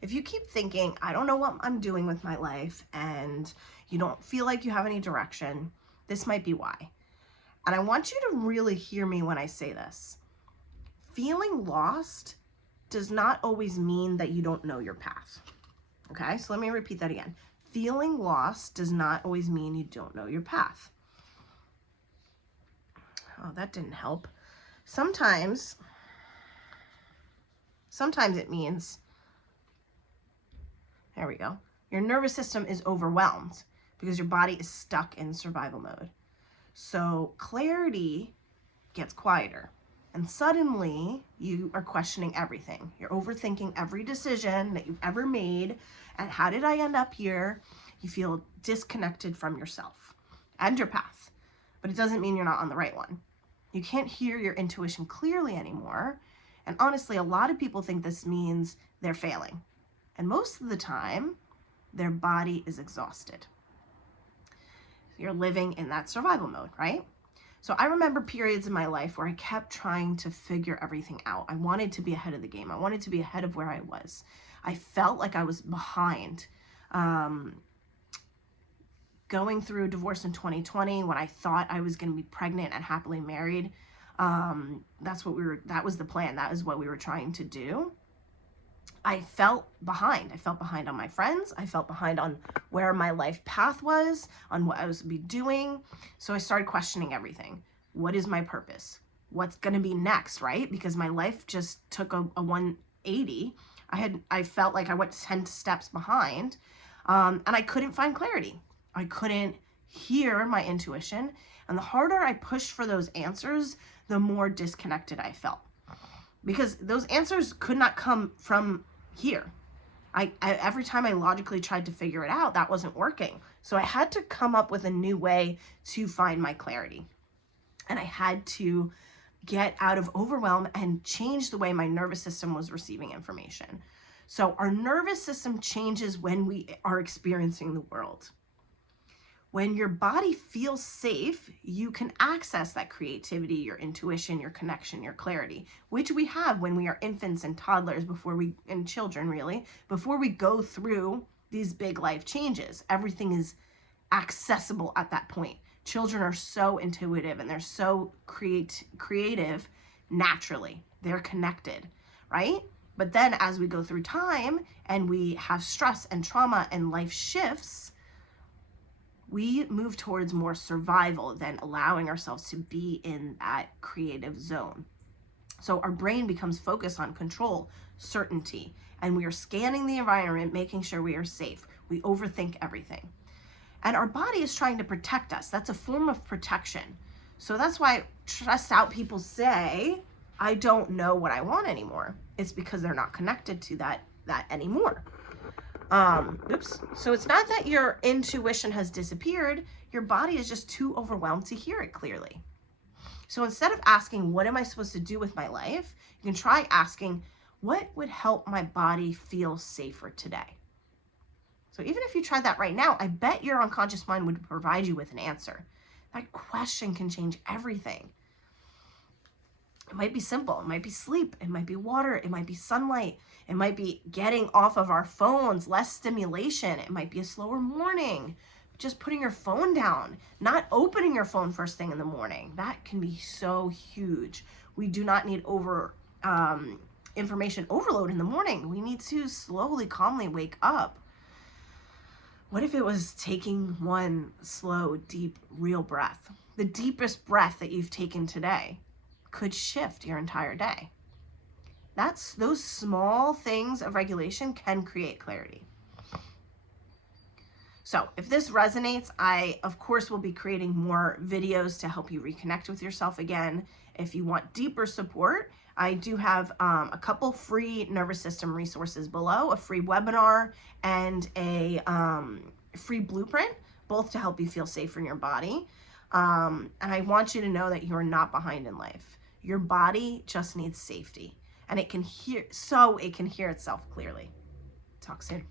If you keep thinking, I don't know what I'm doing with my life, and you don't feel like you have any direction, this might be why. And I want you to really hear me when I say this. Feeling lost does not always mean that you don't know your path. Okay, so let me repeat that again. Feeling lost does not always mean you don't know your path. Oh, that didn't help. Sometimes it means, there we go, your nervous system is overwhelmed because your body is stuck in survival mode. So clarity gets quieter, and suddenly you are questioning everything. You're overthinking every decision that you've ever made, and how did I end up here? You feel disconnected from yourself and your path, but it doesn't mean you're not on the right one. You can't hear your intuition clearly anymore, and honestly, a lot of people think this means they're failing, and most of the time, their body is exhausted. You're living in that survival mode, right? So I remember periods in my life where I kept trying to figure everything out. I wanted to be ahead of the game. I wanted to be ahead of where I was. I felt like I was behind. Going through a divorce in 2020 when I thought I was going to be pregnant and happily married. That was the plan. That is what we were trying to do. I felt behind. I felt behind on my friends. I felt behind on where my life path was, on what I was to be doing. So I started questioning everything. What is my purpose? What's going to be next, right? Because my life just took a 180. I felt like I went 10 steps behind, and I couldn't find clarity. I couldn't hear my intuition. And the harder I pushed for those answers, the more disconnected I felt. Because those answers could not come from here. Every time I logically tried to figure it out, that wasn't working. So I had to come up with a new way to find my clarity. And I had to get out of overwhelm and change the way my nervous system was receiving information. So our nervous system changes when we are experiencing the world. When your body feels safe, you can access that creativity, your intuition, your connection, your clarity, which we have when we are infants and toddlers and children really, before we go through these big life changes. Everything is accessible at that point. Children are so intuitive and they're so creative naturally. They're connected, right? But then as we go through time and we have stress and trauma and life shifts, we move towards more survival than allowing ourselves to be in that creative zone. So our brain becomes focused on control, certainty, and we are scanning the environment, making sure we are safe. We overthink everything. And our body is trying to protect us. That's a form of protection. So that's why stressed out people say, I don't know what I want anymore. It's because they're not connected to that anymore. So it's not that your intuition has disappeared, your body is just too overwhelmed to hear it clearly. So instead of asking, what am I supposed to do with my life? You can try asking, what would help my body feel safer today? So even if you tried that right now, I bet your unconscious mind would provide you with an answer. That question can change everything. It might be simple. It might be sleep. It might be water. It might be sunlight. It might be getting off of our phones, less stimulation. It might be a slower morning. Just putting your phone down, not opening your phone first thing in the morning. That can be so huge. We do not need information overload in the morning. We need to slowly, calmly wake up. What if it was taking one slow, deep, real breath? The deepest breath that you've taken today could shift your entire day. Those small things of regulation can create clarity. So if this resonates, I of course will be creating more videos to help you reconnect with yourself again. If you want deeper support, I do have a couple free nervous system resources below, a free webinar and a free blueprint, both to help you feel safer in your body. And I want you to know that you're not behind in life. Your body just needs safety, and it can hear itself clearly. Talk soon.